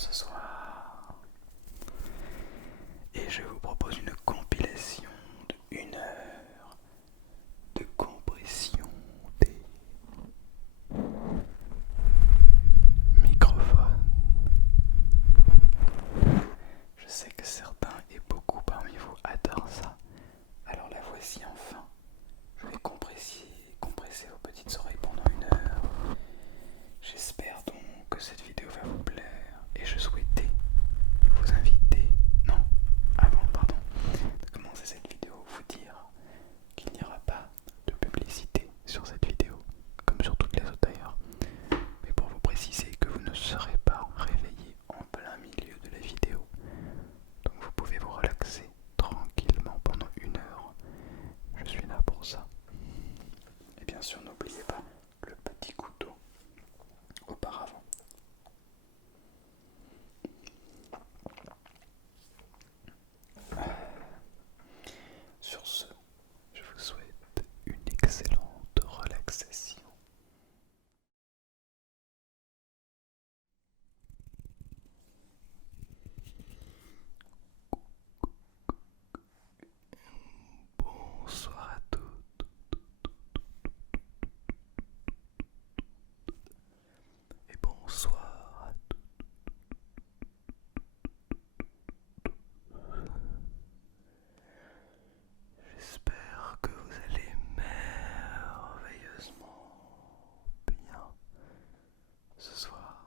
ce soir et je vous propose une compilation de 1 heure de compression des microphones. Je sais que certains et beaucoup parmi vous adorent ça, alors la voici enfin. Je vais compresser vos petites oreilles pendant 1 heure. J'espère donc que cette vidéo va vous plaire et je souhaitais vous inviter, avant de commencer cette vidéo, vous dire qu'il n'y aura pas de publicité sur cette vidéo, comme sur toutes les autres d'ailleurs, mais pour vous préciser que vous ne serez pas réveillé en plein milieu de la vidéo, donc vous pouvez vous relaxer tranquillement pendant 1 heure. Je suis là pour ça. Et bien sûr, n'oubliez pas le petit couteau auparavant. Sur ce, je vous souhaite une excellente relaxation. Bonsoir à toutes et bonsoir à tous. J'espère que vous allez merveilleusement bien ce soir.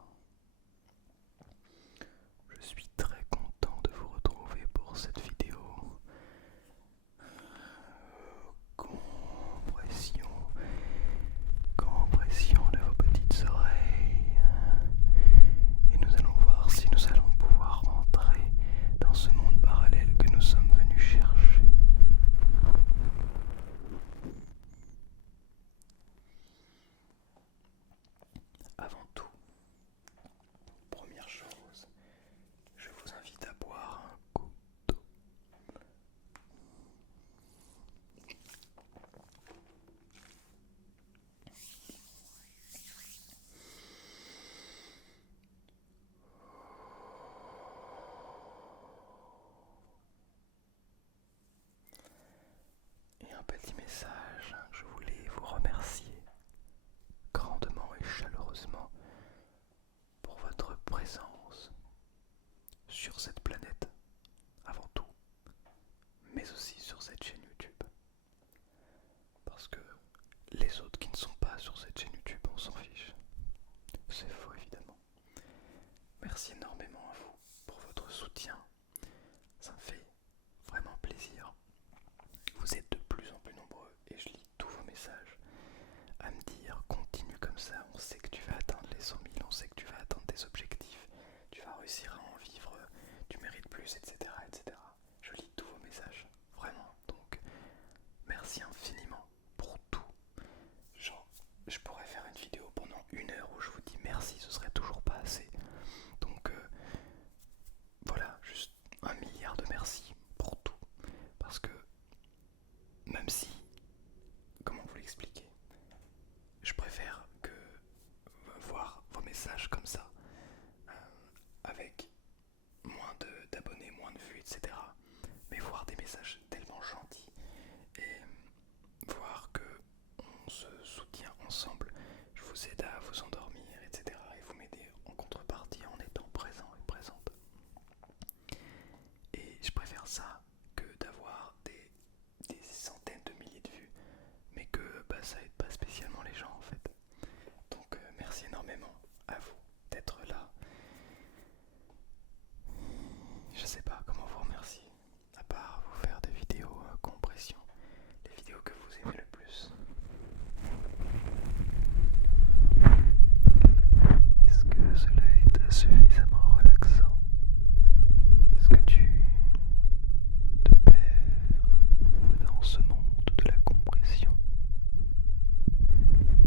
Je suis très content de vous retrouver pour cette vidéo. Compression de vos petites oreilles. Et nous allons voir si nous allons pouvoir rentrer dans ce monde parallèle que nous sommes venus chercher. Avant tout, première chose, je vous invite à boire un coup d'eau. Et un petit message, je voulais vous remercier grandement et chaleureusement pour votre présence sur cette planète, avant tout, mais aussi sur cette chaîne YouTube. Parce que les autres qui ne sont pas sur cette chaîne YouTube, on s'en fiche. C'est faux évidemment. Merci énormément à vous pour votre soutien. Ça me fait vraiment plaisir. Vous êtes de plus en plus nombreux et je lis tous vos messages à me dire continue comme ça, on sait que tu vas atteindre les 100 000, on sait que tu vas atteindre tes objectifs, tu vas réussir à en vivre, tu mérites plus, etc. etc. Je lis tous vos messages, vraiment. Donc merci infiniment pour tout. Genre, je pourrais faire une vidéo pendant 1 heure où je vous dis merci, ce serait toujours pas assez. Donc voilà, juste 1 milliard de merci pour tout. Parce que même si, comment vous l'expliquer, je préfère que voir vos messages comme ça, avec moins d'abonnés, moins de vues, etc. Mais voir des messages tellement gentils et voir que on se soutient ensemble, je vous aide à vous endormir, etc. Et vous m'aidez en contrepartie en étant présent et présente. Et je préfère ça que d'avoir des centaines de milliers de vues, mais que ça aide pas spécialement les gens en fait. Donc merci énormément à vous d'être là. Je sais pas comment vous remercier, à part vous faire des vidéos compression, les vidéos que vous aimez le plus. Est-ce que cela est suffisamment relaxant? Est-ce que tu te perds dans ce monde de la compression?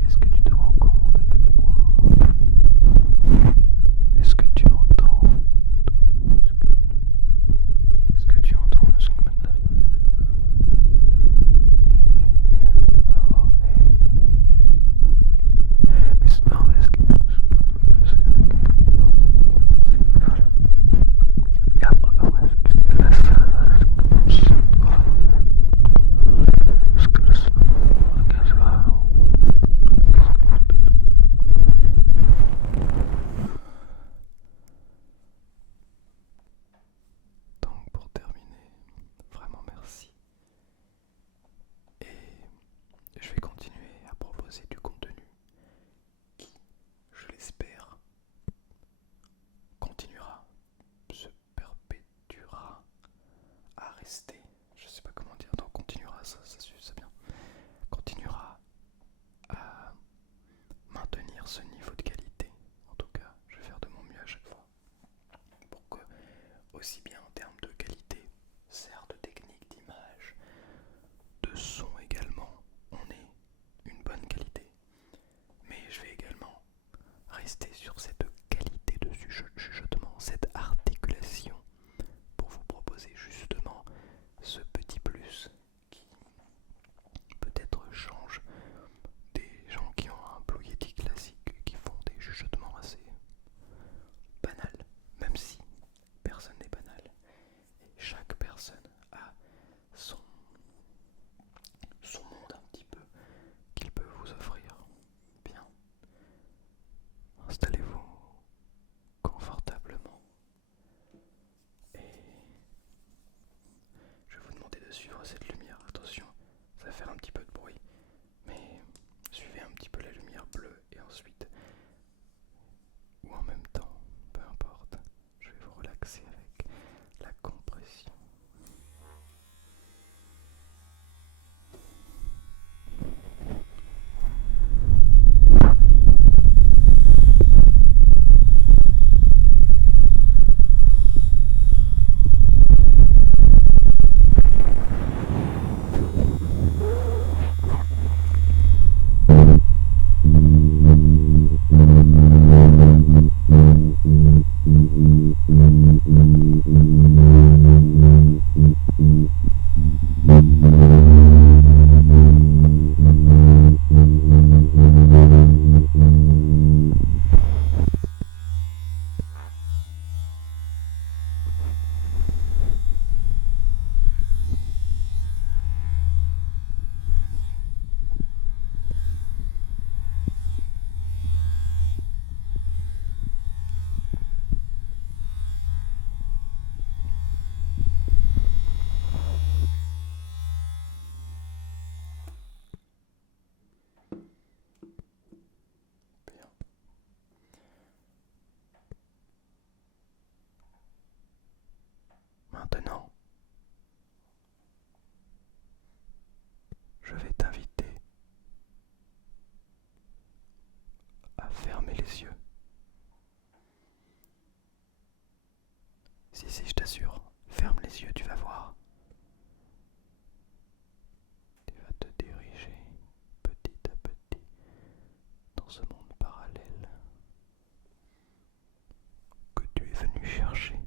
Est-ce que tu te rends compte à quel point? Est-ce que tu entends? Est-ce que tu entends le son? Mais c'est normal, je vais continuer à proposer du contenu qui, je l'espère, continuera, se perpétuera à rester. Je sais pas comment dire, donc continuera, ça bien. Continuera à maintenir ce niveau de qualité. En tout cas, je vais faire de mon mieux à chaque fois. Pour que, aussi bien en termes de qualité, certes de technique, d'image, de son également, on ait une bonne qualité. Mais je vais également rester sur cette qualité de chuchotement, cette articulation, pour vous proposer justement ce petit plus qui peut-être change des gens qui ont un Blue Yeti classique, qui font des chuchotements assez banals, même si personne n'est banal. Et chaque personne a son, son monde un petit peu qu'il peut vous offrir. Bien, installez-vous confortablement et je vais vous demander de suivre cette lumière. Attention, ça va faire un petit peu de bruit, mais suivez un petit peu la lumière bleue et ensuite, ou en même temps, peu importe, je vais vous relaxer avec la compression. Bien. Maintenant, je vais t'inviter à fermer les yeux. Si, je t'assure, ferme les yeux, tu vas voir. Tu vas te diriger petit à petit dans ce monde parallèle que tu es venu chercher.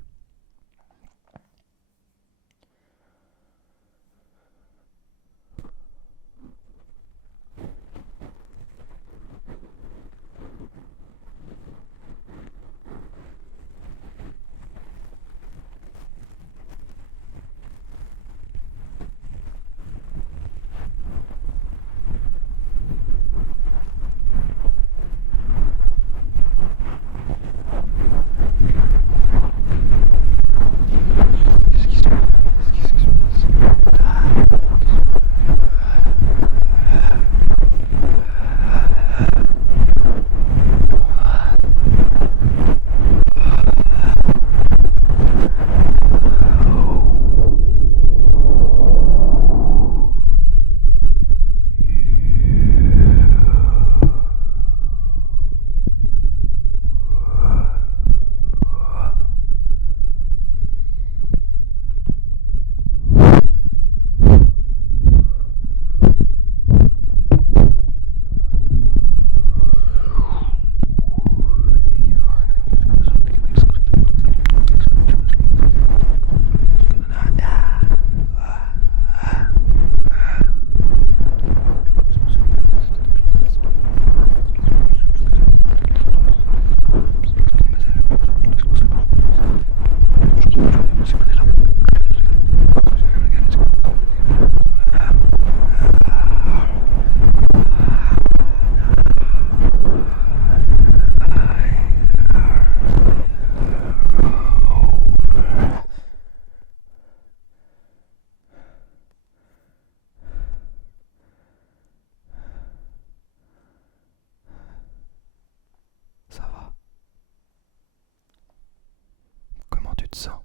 te sens?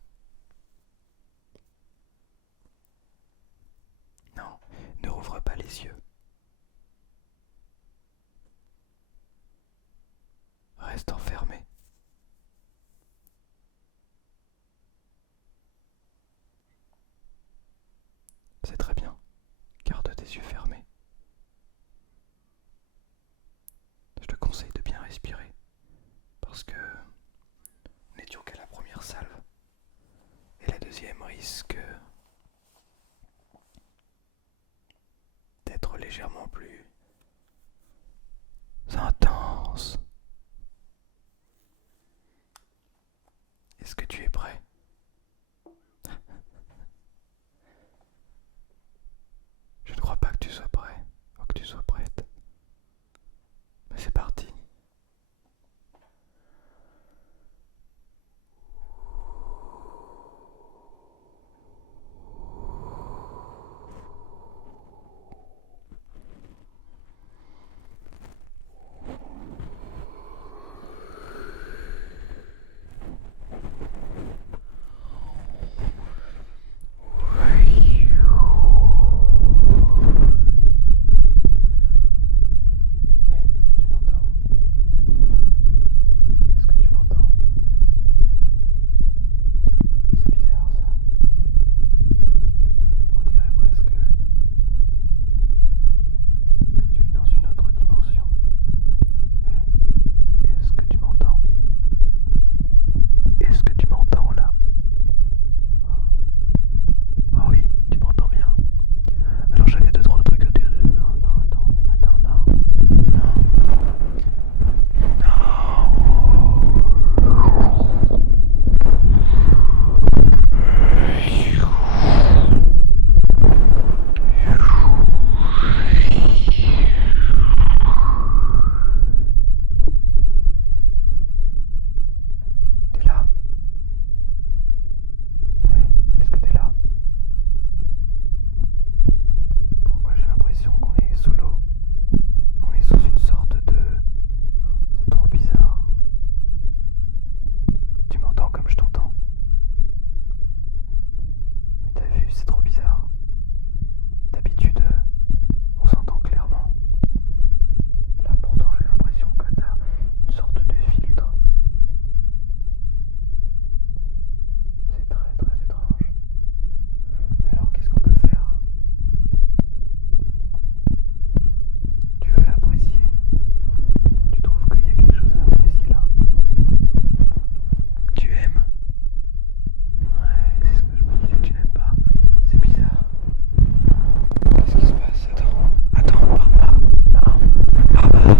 Non, ne rouvre pas les yeux. Reste enfermé. C'est très bien. Garde tes yeux fermés. Je te conseille de bien respirer parce que nous n'étions qu'à la première salve et la deuxième risque d'être légèrement plus intense. Est-ce que tu es prêt? Je ne crois pas que tu sois prêt ou que tu sois prête. Mais c'est parti. Tu m'entends? Est-ce que tu m'entends? C'est bizarre ça. On dirait presque que tu es dans une autre dimension. Est-ce que tu m'entends? Est-ce que tu m'entends là? Ah oui, tu m'entends bien. Alors j'avais deux, trois trucs à dire. Non, non, attends, non. T'es là? Est-ce que t'es là? Pourquoi j'ai l'impression qu'on est sous l'eau? On est sous une sorte de... C'est trop bizarre. Tu m'entends comme je t'entends? Mais t'as vu, c'est trop bizarre. D'habitude, on s'entend clairement. Là, pourtant, j'ai l'impression que t'as une sorte de filtre. C'est très très étrange. Mais alors, qu'est-ce qu'on peut faire? Tu veux apprécier? Tu trouves qu'il y a quelque chose à apprécier là? Tu aimes? Ouais, c'est ce que je me disais, tu n'aimes pas. C'est bizarre. Qu'est-ce qui se passe? Attends, pars pas. Non, pars pas.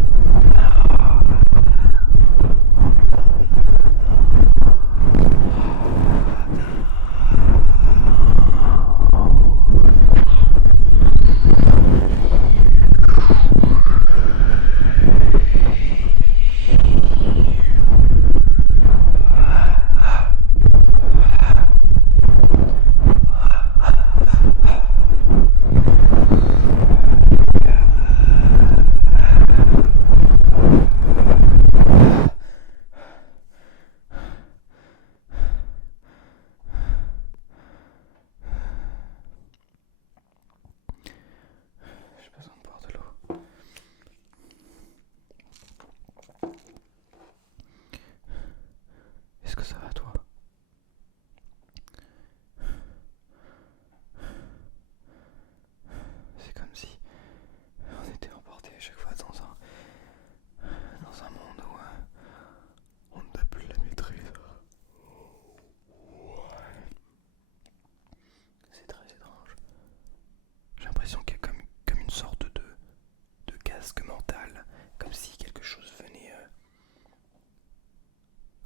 J'ai besoin de boire de l'eau. Est-ce que ça va toi? C'est comme si on était emporté à chaque fois dans un monde où on n'a plus la maîtrise. C'est très étrange. J'ai l'impression qu'il y a comme une sorte de casque mental, comme si quelque chose venait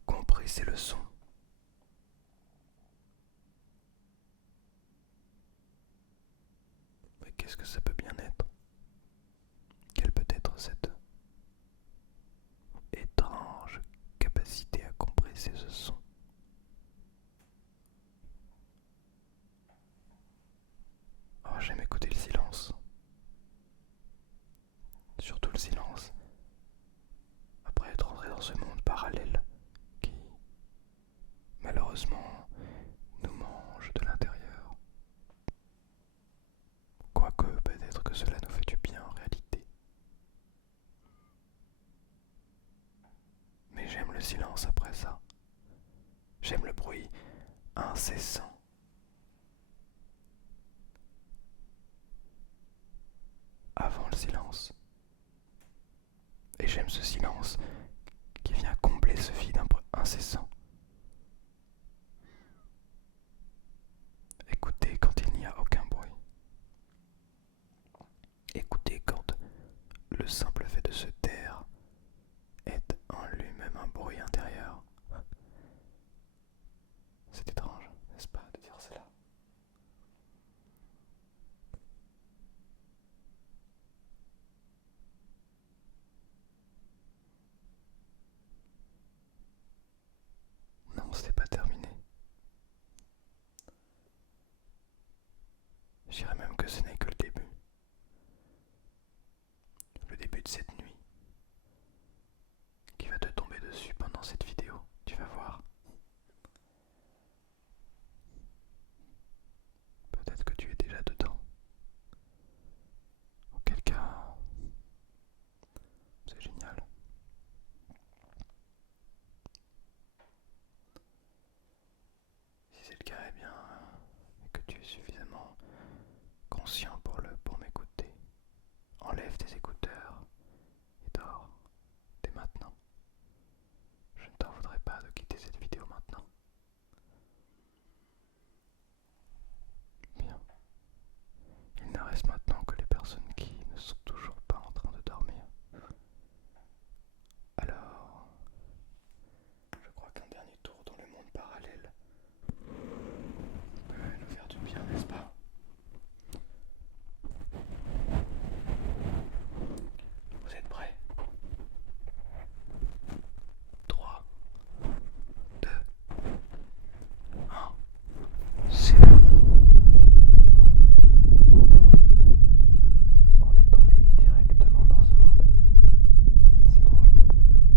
compresser le son. Mais qu'est-ce que ça peut bien être? Quelle peut être cette étrange capacité à compresser ce son? Oh, j'aime écouter le silence. Surtout le silence. Après être entré dans ce monde parallèle qui, malheureusement, J'aime le bruit incessant. Avant le silence. Et j'aime ce silence qui vient combler ce vide incessant. Écoutez quand il n'y a aucun bruit. Écoutez quand le simple fait de se taire est en lui-même un bruit intérieur. C'est étrange, n'est-ce pas, de dire cela? Non, ce n'est pas terminé. Je dirais même que ce n'est que le début. Le début de cette nuit qui va te tomber dessus pendant cette vidéo. Tu vas voir. Peut-être que tu es déjà dedans. Auquel cas, c'est génial. Si c'est le cas, eh bien, et que tu es suffisamment conscient pour m'écouter, enlève tes écouteurs et dors dès maintenant. Je ne t'en voudrais pas de quitter cette vidéo maintenant. Bien. Il ne reste maintenant que les personnes qui ne sont toujours pas en train de dormir. Alors, je crois qu'un dernier tour dans le monde parallèle peut nous faire du bien, n'est-ce pas? Vous êtes prêts? 3, 2, 1, c'est parti. On est tombé directement dans ce monde. C'est drôle.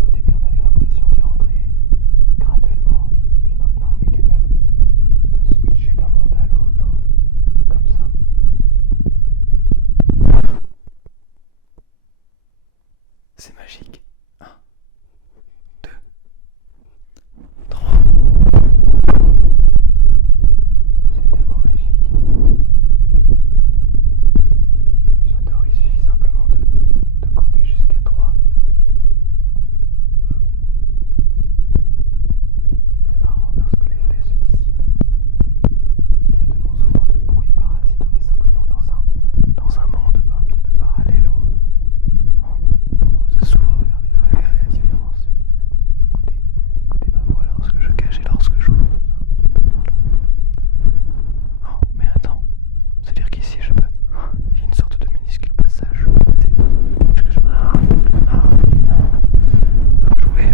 Au début, on avait l'impression d'y rentrer graduellement, puis maintenant on est capable de switcher d'un monde à l'autre, comme ça. C'est magique. 1, 2, 3. C'est tellement magique. J'adore, il suffit simplement de compter jusqu'à 3. C'est marrant parce que l'effet se dissipe. Il y a de moins en moins de bruit parasite. On est simplement dans un monde un petit peu parallèle où ça s'ouvre. Regardez la différence. Écoutez ma voix lorsque je cache et lorsque j'ouvre. Oh, mais attends, c'est-à-dire qu'ici je peux. Il y a une sorte de minuscule passage. Je pouvais.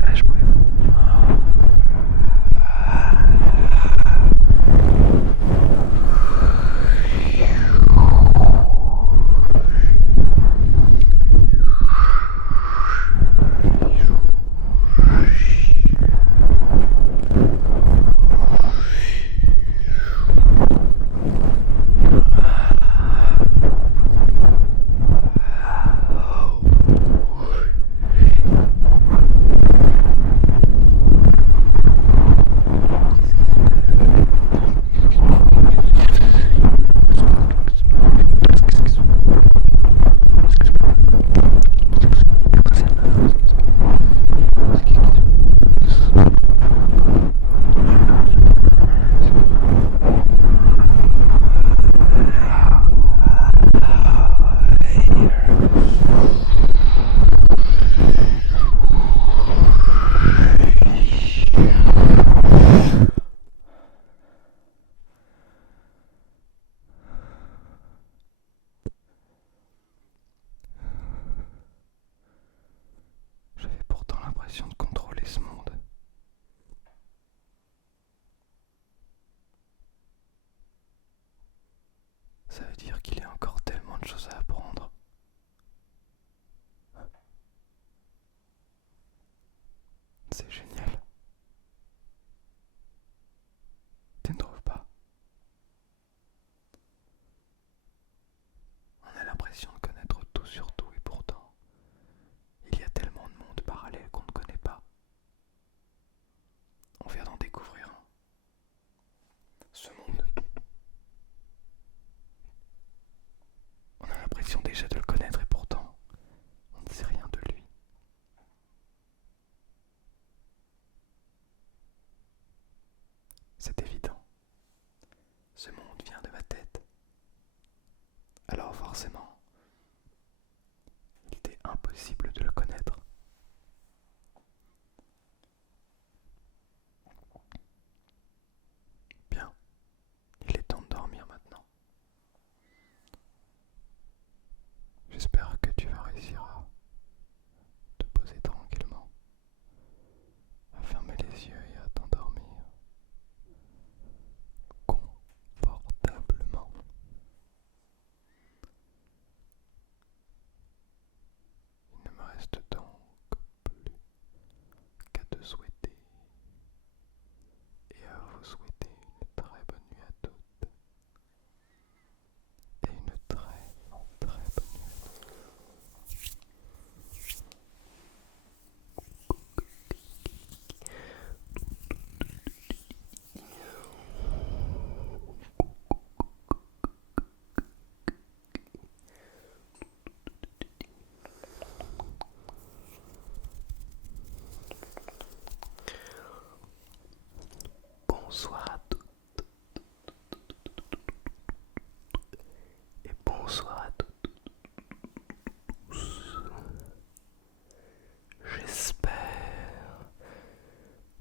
J'avais pourtant l'impression de contrôler ce monde. Ça veut dire qu'il y a encore tellement de choses à apprendre. C'est génial. Tu ne trouves pas? On a l'impression de connaître tout sur tout et pourtant, il y a tellement de mondes parallèles qu'on ne connaît pas. On vient d'en découvrir un. forcément, il était impossible de le connaître. Bien, il est temps de dormir maintenant. J'espère que tu vas réussir à te poser tranquillement, à fermer les yeux et à t'endormir confortablement. Il ne me reste donc plus qu'à te souhaiter et à vous souhaiter une très bonne nuit à toutes et une très très bonne nuit à tous. Bonsoir à tous et bonsoir à tous. J'espère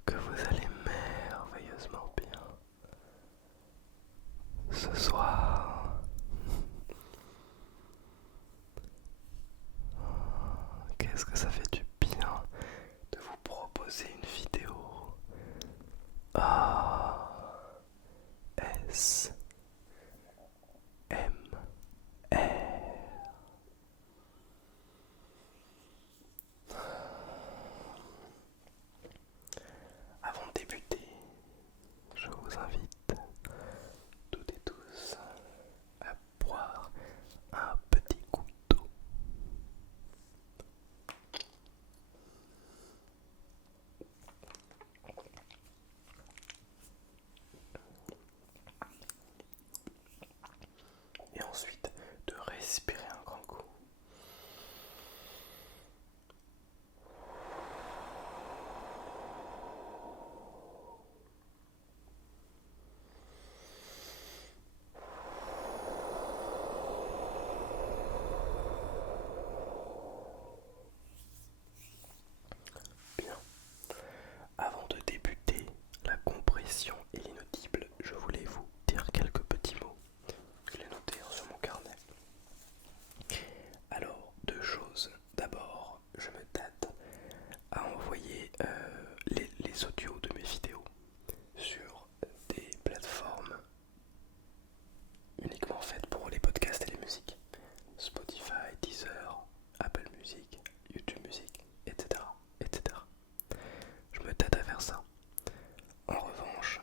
que vous allez merveilleusement bien ce soir. Qu'est-ce que ça fait du bien de vous proposer une vidéo ASMR. Avant de débuter, je vous invite toutes et tous à boire un petit coup d'eau. Et ensuite de respirer un grand coup. Bien. Avant de débuter la compression et l'inaudible, je voulais vous dire quelques petits mots. Je l'ai noté sur mon carnet. Alors, deux choses. D'abord, je me tâte à envoyer les audios de mes vidéos sur des plateformes uniquement faites pour les podcasts et les musiques. Spotify, Deezer, Apple Music, YouTube Music, etc. etc. Je me tâte à faire ça. En revanche,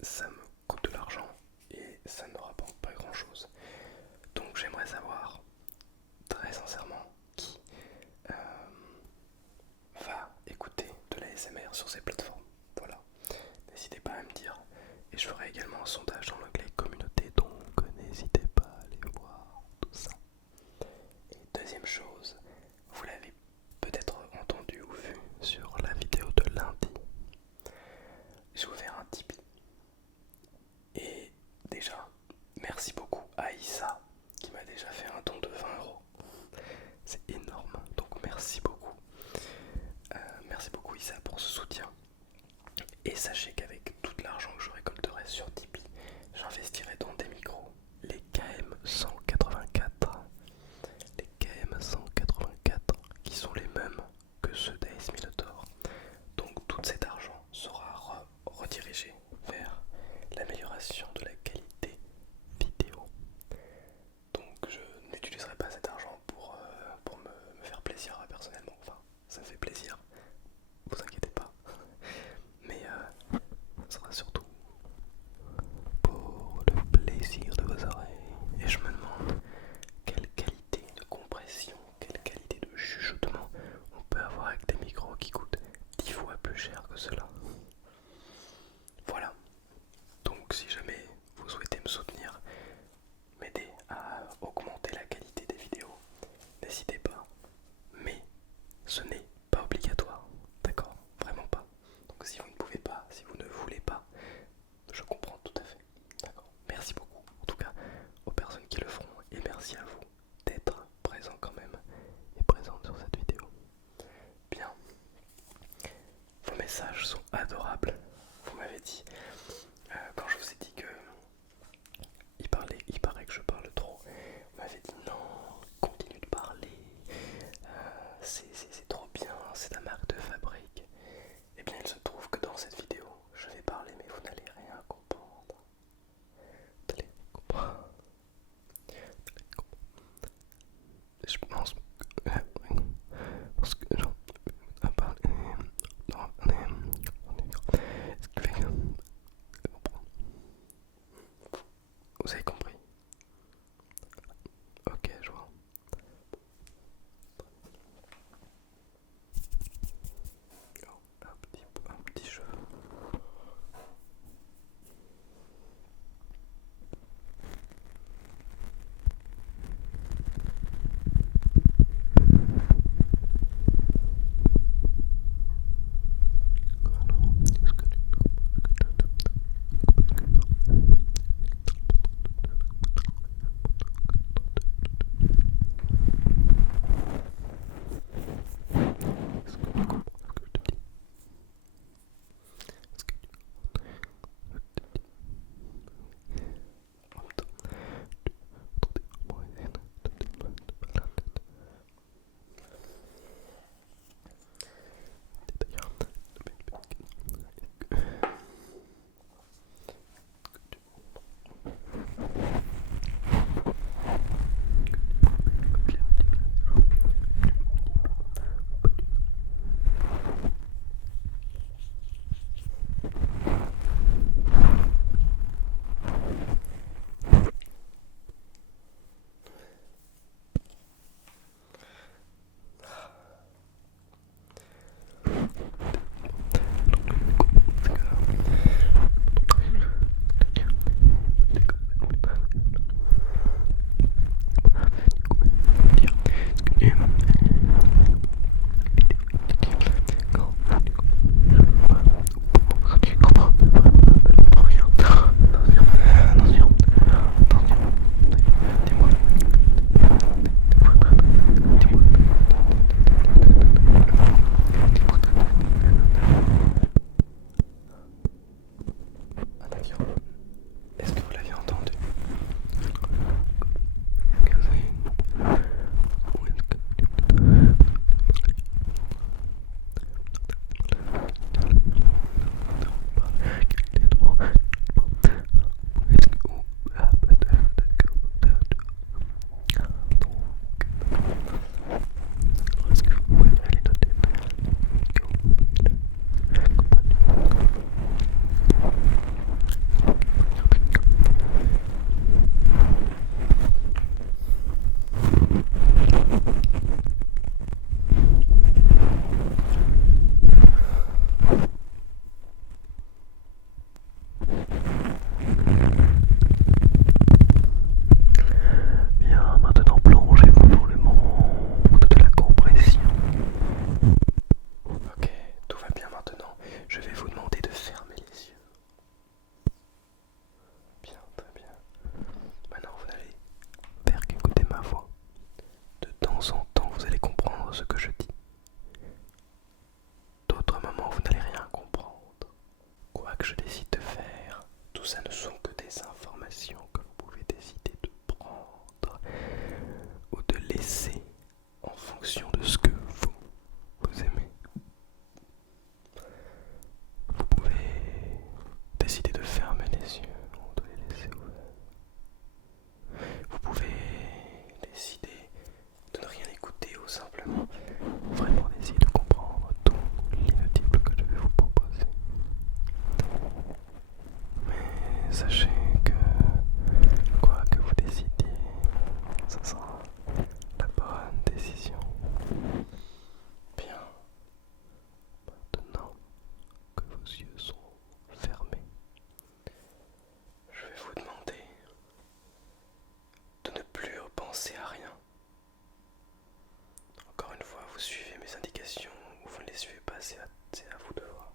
ça me coûte de l'argent et ça ne rapporte pas grand chose. Donc j'aimerais savoir très sincèrement qui va écouter de la ASMR sur ces plateformes. Voilà. N'hésitez pas à me dire. Et je ferai également un sondage dans l'onglet communauté, donc n'hésitez pas à aller voir tout ça. Et deuxième chose, vous l'avez peut-être entendu ou vu sur la vidéo de lundi, j'ai ouvert un Tipeee. Et déjà, merci beaucoup à Issa qui m'a déjà fait un don de 20€. C'est énorme, donc merci beaucoup. Merci beaucoup Issa pour ce soutien. Et sachez qu'avec tout l'argent que je récolterai sur Tipeee, j'investirai dans des micros, les KM184. Les KM184 qui sont les mêmes que ceux d'AS Minotaur. Donc tout cet argent sera redirigé vers l'amélioration de la qualité vidéo. Donc je n'utiliserai pas cet argent pour me faire plaisir personnellement. Enfin, ça me fait plaisir, vous inquiétez pas. Mais ça sera surtout pour le plaisir de vos oreilles. Et je me demande quelle qualité de compression, quelle qualité de chuchotement on peut avoir avec des micros qui coûtent 10 fois plus cher que cela. Voilà. Donc si jamais vous souhaitez me soutenir, m'aider à augmenter la qualité des vidéos, n'hésitez pas. Mais ce n'est pas obligatoire. D'accord? Vraiment pas. Donc si vous ne pouvez pas, si vous ne voulez pas, je comprends tout à fait. D'accord? Merci beaucoup. En tout cas, sont adorables. Vous m'avez dit, quand je vous ai dit que il paraît que je parle trop, vous m'avez dit non, continue de parler, c'est trop bien, c'est ta marque de fabrique. Et bien il se trouve que dans cette vidéo, je vais parler mais vous n'allez rien comprendre. Vous allez comprendre. Je pense parce que j'en ai parlé. Ce qui fait que vous avez compris. Ok, je vois. Oh, un petit cheveu. Est-ce que vous l'aviez entendu? Bien, maintenant plongez-vous dans le monde de la compression. Ok, tout va bien maintenant. Je vais vous demander de fermer les yeux. Bien, très bien. Maintenant, vous n'allez faire qu'écouter ma voix. De temps en temps, vous allez comprendre ce que je dis. D'autres moments, vous n'allez rien comprendre. Quoi que je décide de faire, tout ça ne sont que des informations que vous pouvez décider de prendre ou de laisser en fonction de ce que vous aimez. Vous pouvez décider de fermer les yeux ou de les laisser ouverts. Vous pouvez décider de ne rien écouter ou simplement vraiment d'essayer de comprendre tout l'inaudible que je vais vous proposer. Mais sachez que quoi que vous décidiez, ce sera la bonne décision. Bien, maintenant que vos yeux sont fermés, je vais vous demander de ne plus repenser à rien. Encore une fois, vous suivez mes indications ou vous ne les suivez pas, c'est à vous de voir.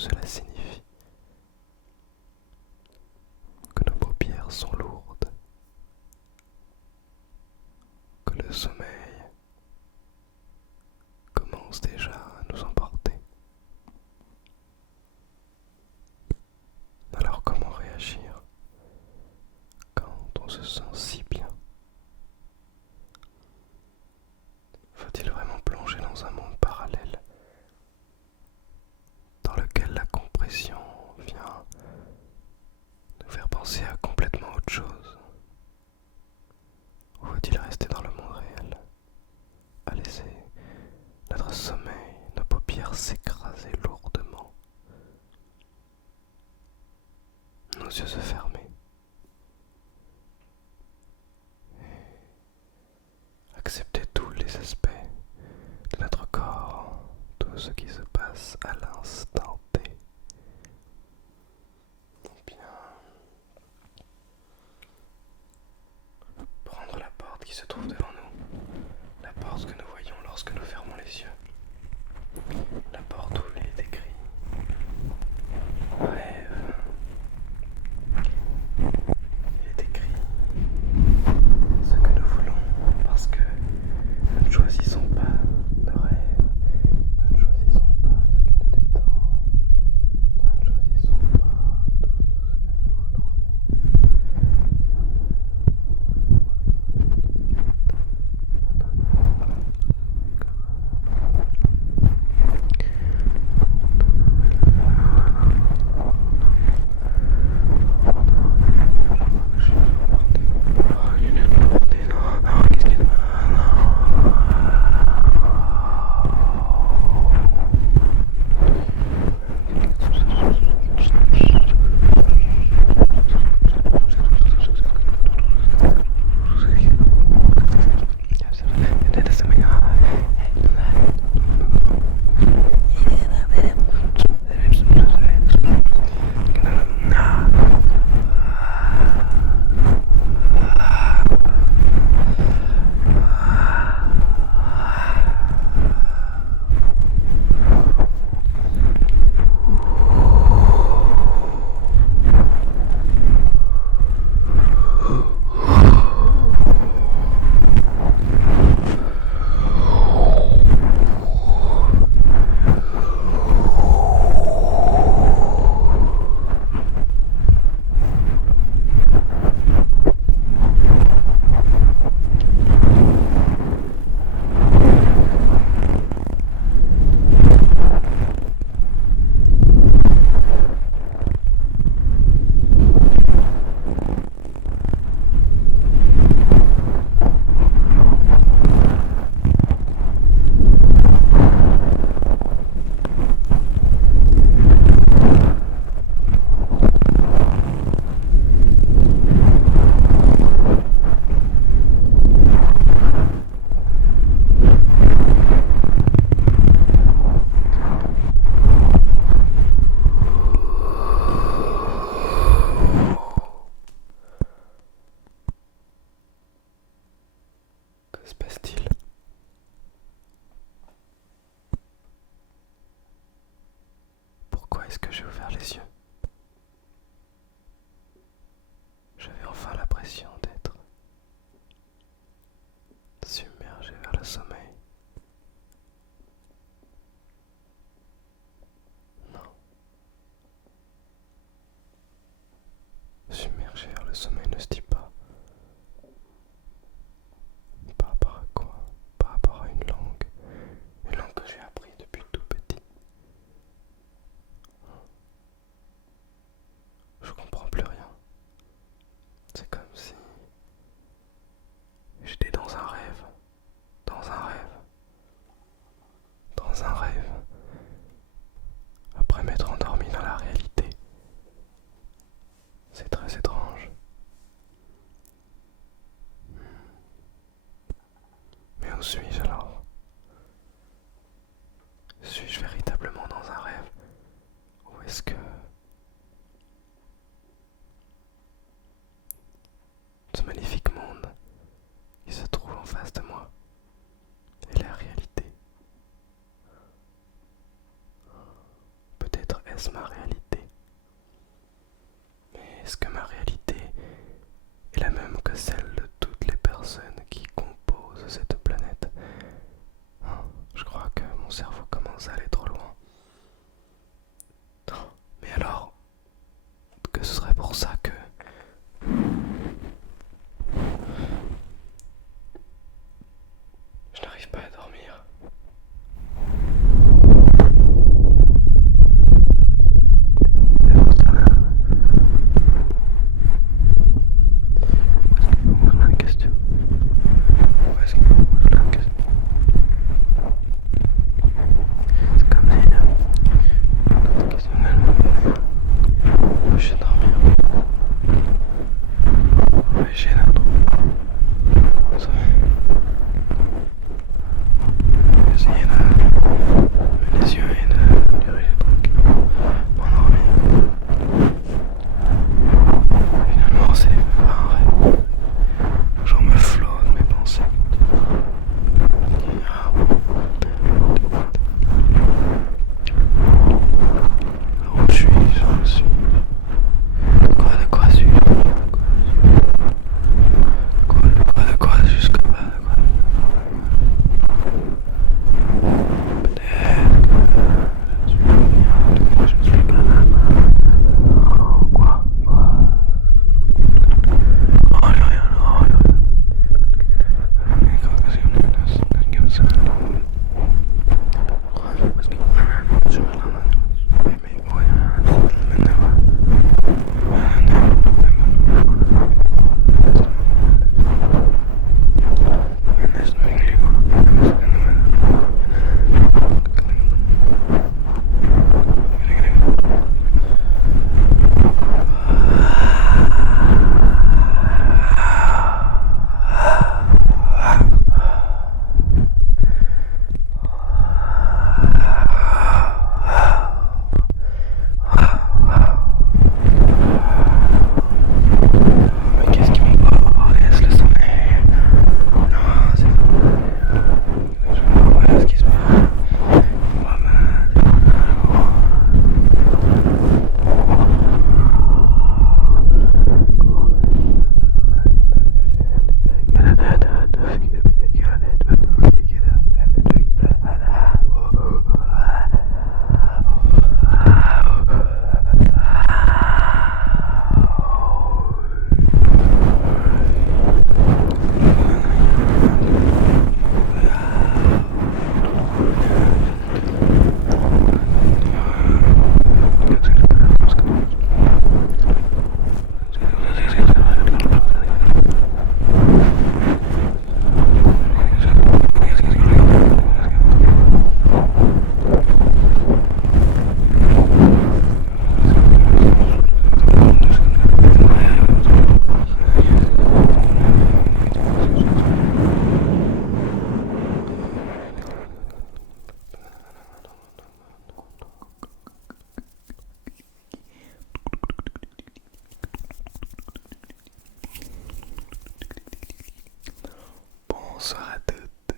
cela signifie que nos paupières sont lourdes, que le sommeil commence déjà à nous emporter. Alors comment réagir quand on se sent si bien? Faut-il vraiment plonger dans un monde parallèle dans lequel la compression vient nous faire penser à complètement autre chose? Ou faut-il rester dans le monde réel, à laisser notre sommeil, nos paupières s'écraser lourdement, nos yeux se fermer, accepter tous les aspects de notre corps, tout ce qui se passe à l'instant T? Bien, prendre la porte qui se trouve devant nous, la porte que nous voyons lorsque nous fermons les yeux, la porte où il est écrit rêve. Il est écrit ce que nous voulons parce que nous ne choisissons pas de rêve, nous ne choisissons pas ce qui nous détend, nous ne choisissons pas tout ce que nous voulons. Que se passe-t-il? Pourquoi est-ce que j'ai ouvert les yeux? J'avais enfin l'impression d'être submergé vers le sommeil. Non. Submergé vers le sommeil ne se dit pas. Par rapport à quoi? Par rapport à une langue que j'ai appris depuis tout petit. Je comprends plus rien. C'est comme si j'étais dans un rêve, dans un rêve, dans un rêve, après m'être endormi dans la réalité. C'est très étrange. Mais où suis-je alors? Suis-je véritablement dans un rêve? Ou est-ce que ce magnifique monde qui se trouve en face de moi est la réalité? Peut-être est-ce efface ma réalité. Mais est-ce que ma réalité est la même que celle de toutes les personnes qui composent cette planète? Je crois que mon cerveau commence à aller trop loin. Mais alors, que ce serait pour ça que... je n'arrive pas à dormir. Bonsoir à toutes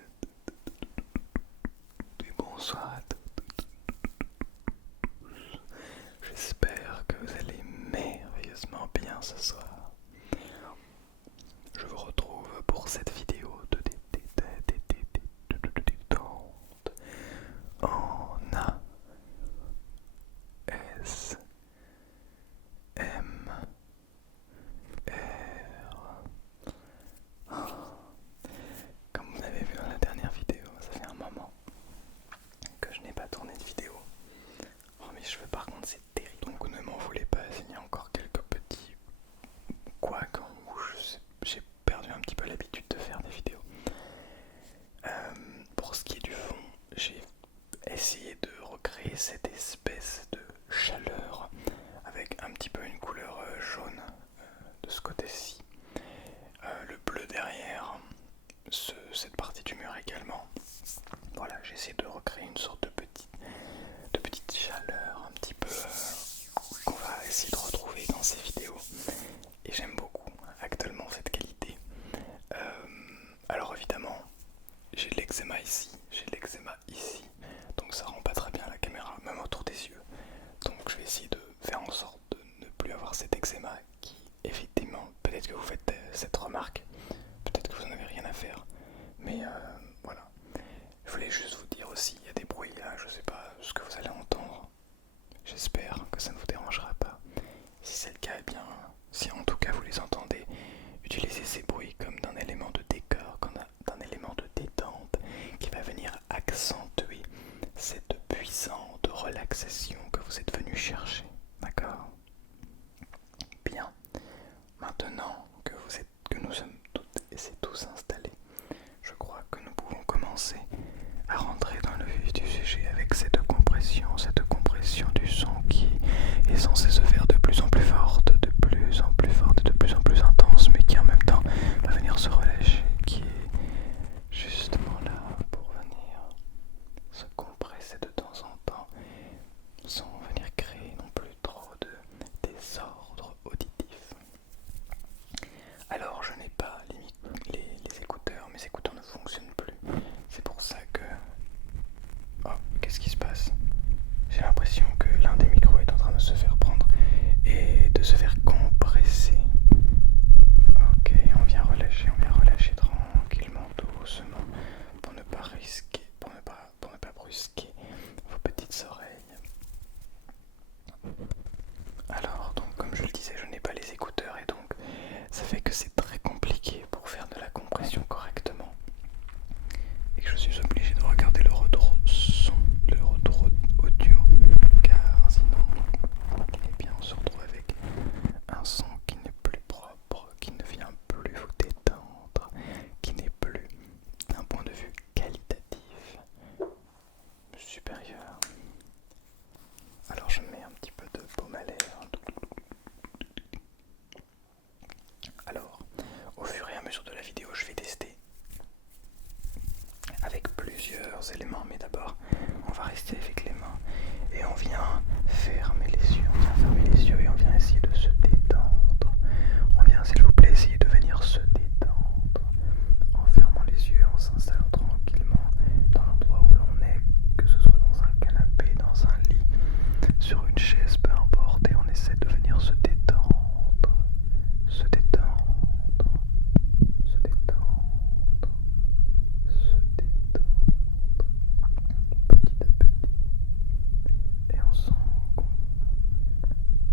et bonsoir à tous. J'espère que vous allez merveilleusement bien ce soir. Je vous retrouve pour cette vidéo de détente en ASMR. Comme vous avez vu dans la dernière vidéo, ça fait un moment que je n'ai pas tourné de vidéo. Oh, mes cheveux par contre c'est terrible, donc ne m'en voulez pas s'il y a encore quelques petits couacs en bouche. J'ai perdu un petit peu l'habitude de faire des vidéos. Pour ce qui est du fond, j'ai essayé de recréer cette espèce de chaleur avec un petit peu une couleur jaune de ce côté-ci, le bleu derrière, cette partie du mur également. Voilà, j'essaie de recréer une sorte de petite chaleur un petit peu vais essayer de faire en sorte de ne plus avoir cet eczéma qui, effectivement, peut-être que vous faites cette remarque, peut-être que vous n'en avez rien à faire, mais voilà. Je voulais juste vous dire aussi, il y a des bruits là, je sais pas ce que vous allez entendre. J'espère que ça ne vous dérangera pas. Si c'est le cas, eh bien, si en tout cas vous les entendez, utilisez ces bruits comme d'un élément de décor, comme d'un élément de détente qui va venir accentuer cette puissante relaxation que vous êtes venu chercher. D'accord? Bien. Maintenant que nous sommes toutes et tous installés, je crois que nous pouvons commencer à rentrer dans le vif du sujet avec cette compression du son qui est censée se faire de plus en plus forte, de plus en plus forte, de plus en plus intense, mais qui en même temps va venir se relâcher, qui est justement là pour venir se compresser de temps en temps, sans venir créer non plus trop de désordre auditif. Alors je n'ai pas les écouteurs, mes écouteurs ne fonctionnent plus, c'est pour ça que... Oh, qu'est-ce qui se passe? J'ai l'impression que l'un des micros est en train de se faire prendre et de se faire compresser. Ok, on vient relâcher tranquillement, doucement, pour ne pas risquer, pour ne pas brusquer vos petites oreilles. Alors, donc, comme je le disais, je n'ai pas les écouteurs et donc ça fait que c'est très compliqué pour faire de la compression correctement. Et que je suis obligé de regarder le retour son, le retour audio, car sinon, eh bien, on se retrouve avec un son qui n'est plus propre, qui ne vient plus vous détendre, qui n'est plus, d'un point de vue qualitatif, supérieur. Alors je mets un petit peu de baume à lèvres. Alors, au fur et à mesure de la vidéo, je vais tester avec plusieurs éléments, mais d'abord, on va rester avec les mains et on vient fermer les yeux, et on vient essayer de se détendre. On vient, s'il vous plaît, essayer de venir se détendre en fermant les yeux, en s'installant tranquillement dans l'endroit où l'on est, que ce soit dans un canapé, dans un lit, sur une chaise, peu importe, et on essaie de venir se détendre, se détendre, se détendre, se détendre, petit à petit, et on sent qu'on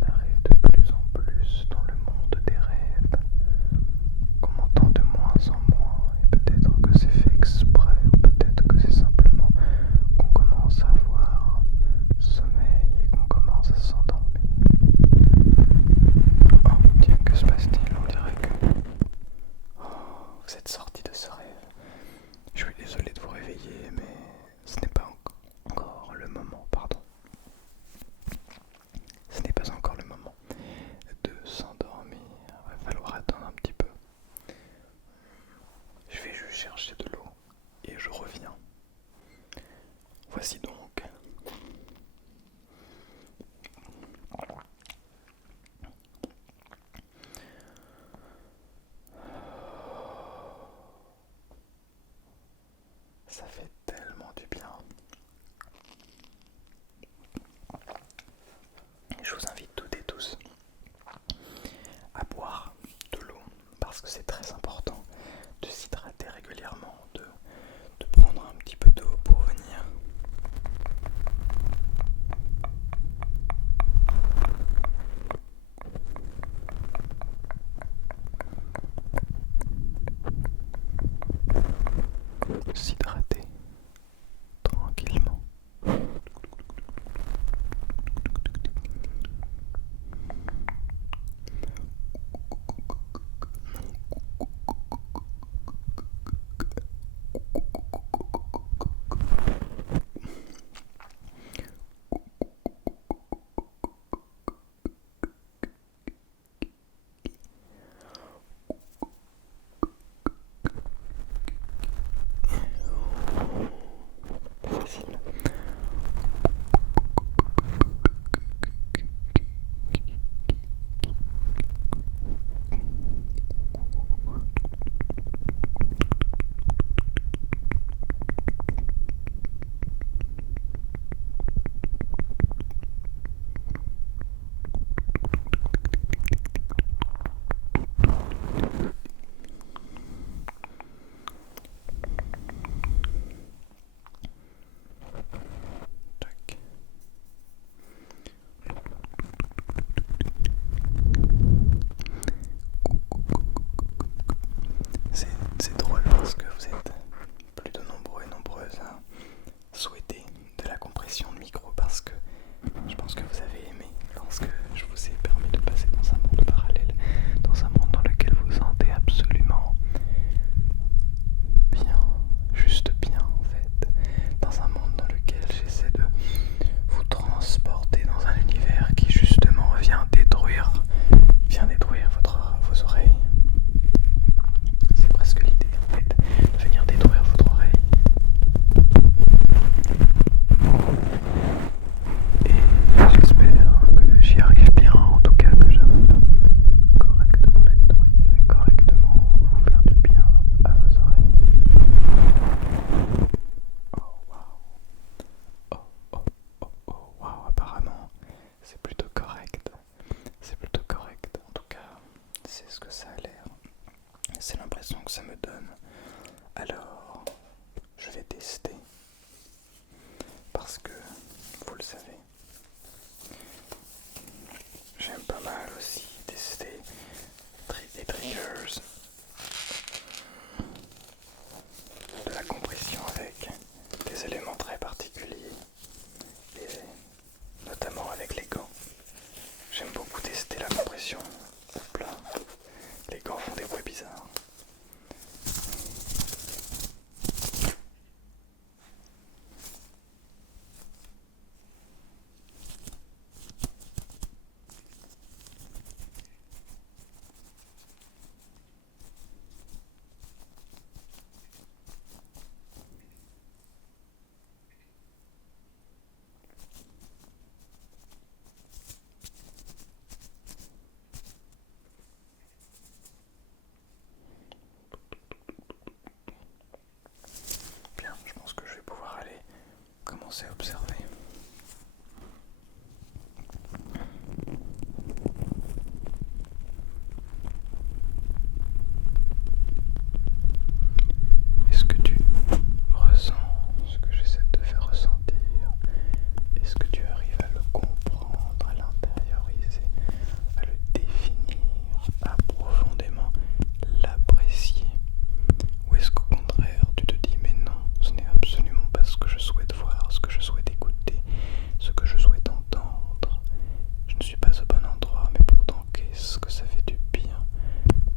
arrive de plus en plus dans le monde des rêves, qu'on m'entend de moins en moins, et peut-être que c'est fait exprès, ou peut-être que c'est simplement qu'on commence à avoir sommeil et qu'on commence à c'est ce que ça a l'air. C'est l'impression que ça me donne. Alors, je vais tester. Parce que, vous le savez, j'aime pas mal aussi tester des triggers, de la compression avec des éléments très particuliers, et notamment avec les gants. J'aime beaucoup tester la compression. Hop là, les gants font des bruits bizarres. Bien, je pense que je vais pouvoir aller commencer à observer. Est-ce que tu ressens ce que j'essaie de te faire ressentir? Est-ce que tu arrives à le comprendre, à l'intérioriser, à le définir, à profondément l'apprécier? Ou est-ce qu'au contraire tu te dis mais non, ce n'est absolument pas ce que je souhaite voir, ce que je souhaite écouter, ce que je souhaite entendre? Je ne suis pas au bon endroit, mais pourtant qu'est-ce que ça fait du bien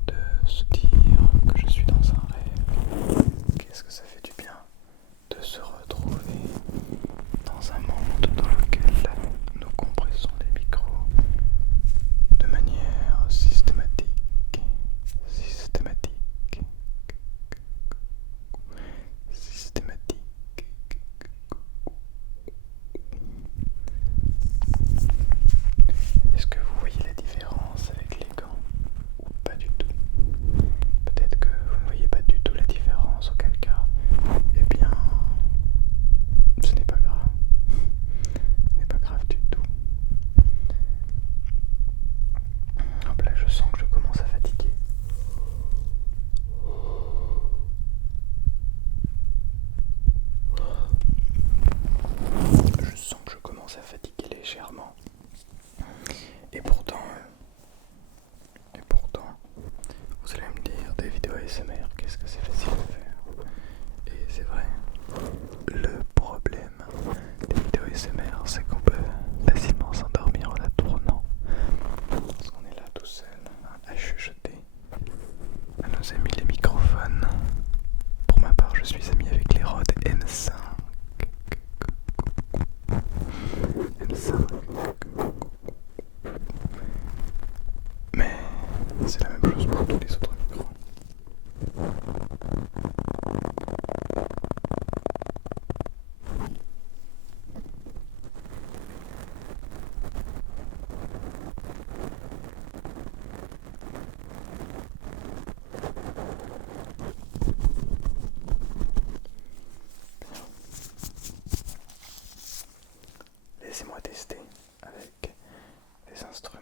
de se dire que je suis dans un rêve? Qu'est-ce que ça fait du bien de se retrouver dans un monde dans lequel nous compressons les micros de manière systématique, systématique, systématique. Est-ce que vous voyez la différence avec les gants ou pas du tout? Peut-être que vous ne voyez pas du tout la différence, auquel cas, eh bien, ce n'est pas grave. Ce n'est pas grave du tout. Hop là, je sens que je commence à fatiguer. Je sens que je commence à fatiguer légèrement. Et pourtant, vous allez me dire, des vidéos ASMR, qu'est-ce que c'est facile à faire? Et c'est vrai, le problème des vidéos ASMR, c'est qu'on peut facilement s'endormir en la tournant. Parce qu'on est là tout seul, à chuchoter, à nos amis les microphones. Pour ma part, je suis ami avec les Rode M5. M5. Mais c'est la même chose pour tous les autres micros. Laissez-moi tester avec les instruments.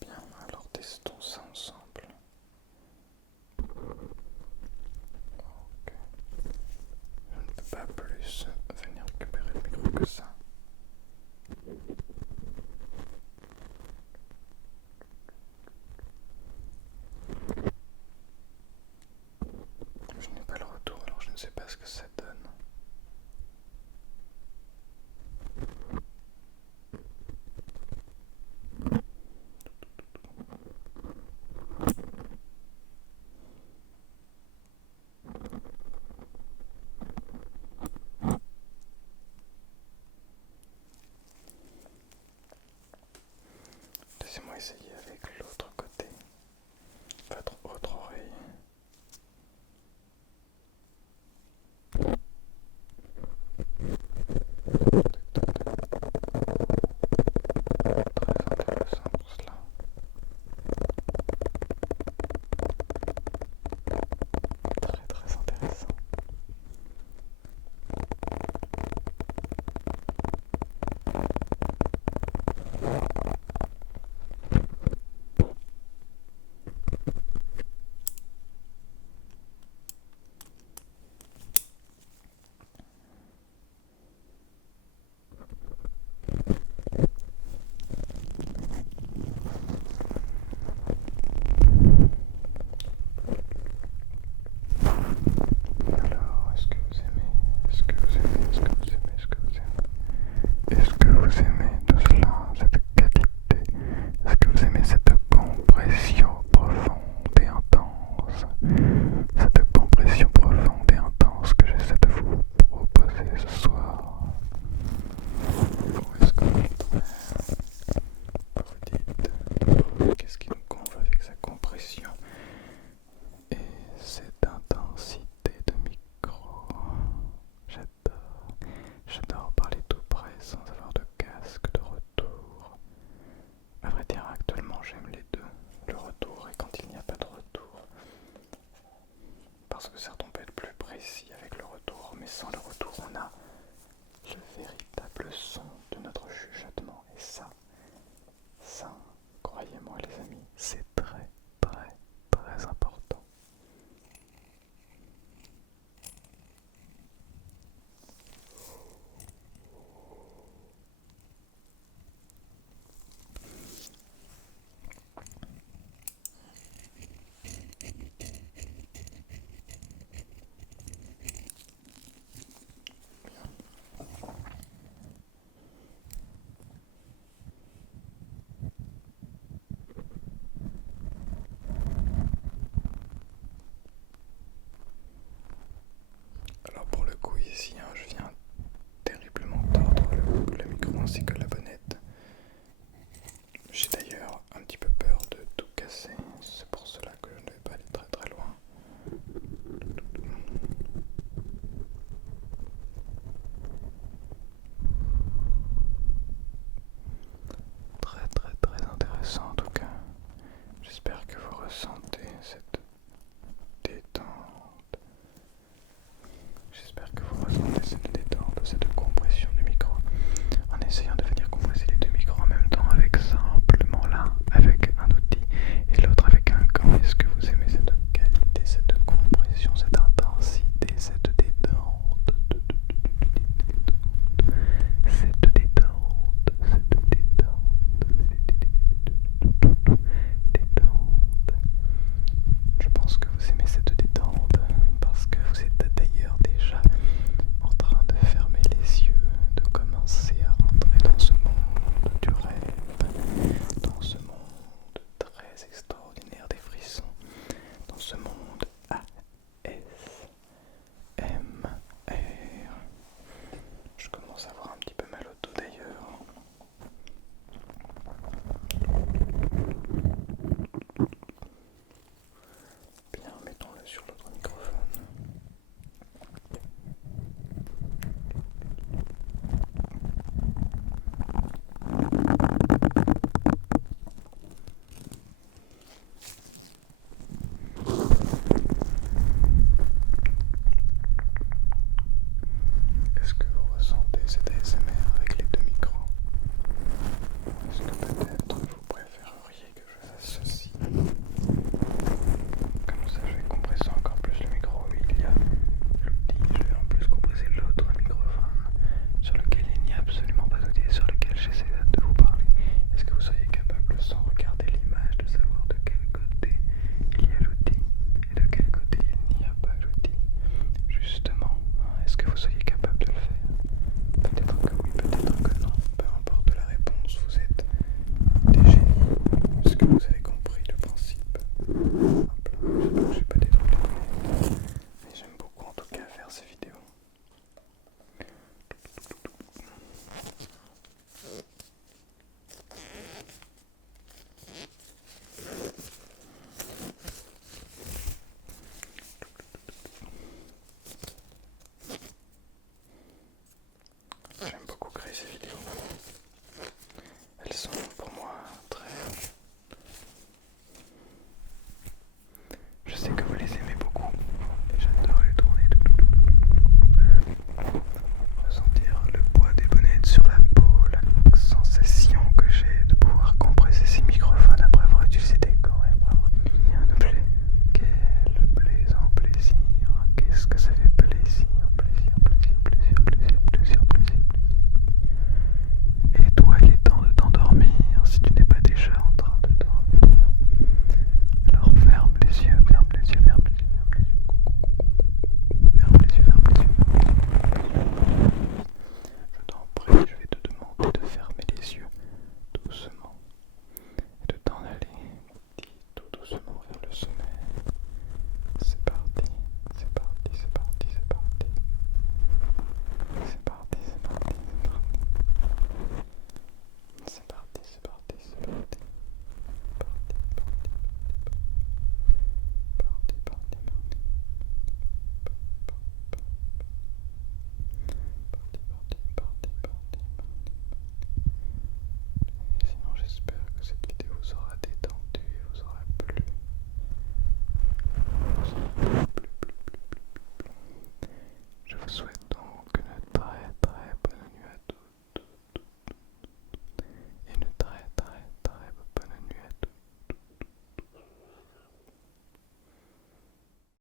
Bien, alors testons ça ensemble. Ok. Je ne peux pas plus venir récupérer le micro que ça. Je n'ai pas le retour, alors je ne sais pas ce que ça donne. Laissez-moi essayer avec l'autre côté, votre autre oreille. cette compression profonde et intense que j'essaie de vous proposer ce soir. Ou est-ce qu'au contraire, vous dites qu'est-ce qui nous gonfle avec sa compression et cette intensité de micro? J'adore parler tout près sans avoir de casque de retour. À vrai dire, actuellement j'aime les deux, le retour et quand il n'y a pas de retour. Parce que certes on peut être plus précis avec le retour, mais sans le retour on a le véritable son de notre chuchotement. Et ça,